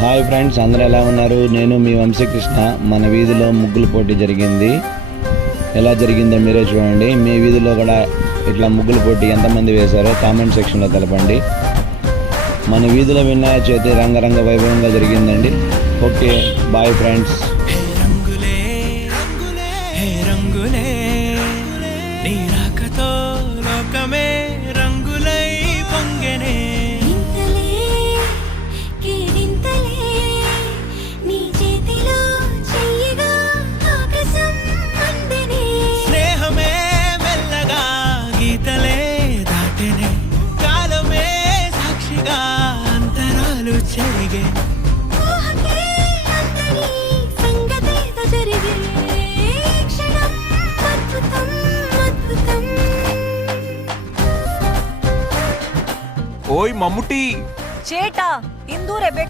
Hi friends, అందరూ ఎలా ఉన్నారు? నేను మీ వంశీకృష్ణ. మన వీధిలో ముగ్గుల పోటీ జరిగింది. ఎలా జరిగిందో మీరే చూడండి. మీ వీధిలో కూడా ఇట్లా ముగ్గుల పోటీ ఎంతమంది వేశారో కామెంట్ సెక్షన్లో తెలపండి. మన వీధిలో వినాయక చవితి రంగరంగ వైభవంగా జరిగిందండి. Okay, bye friends. ఓయ్ మమ్ముటి చేటా ఇందూరే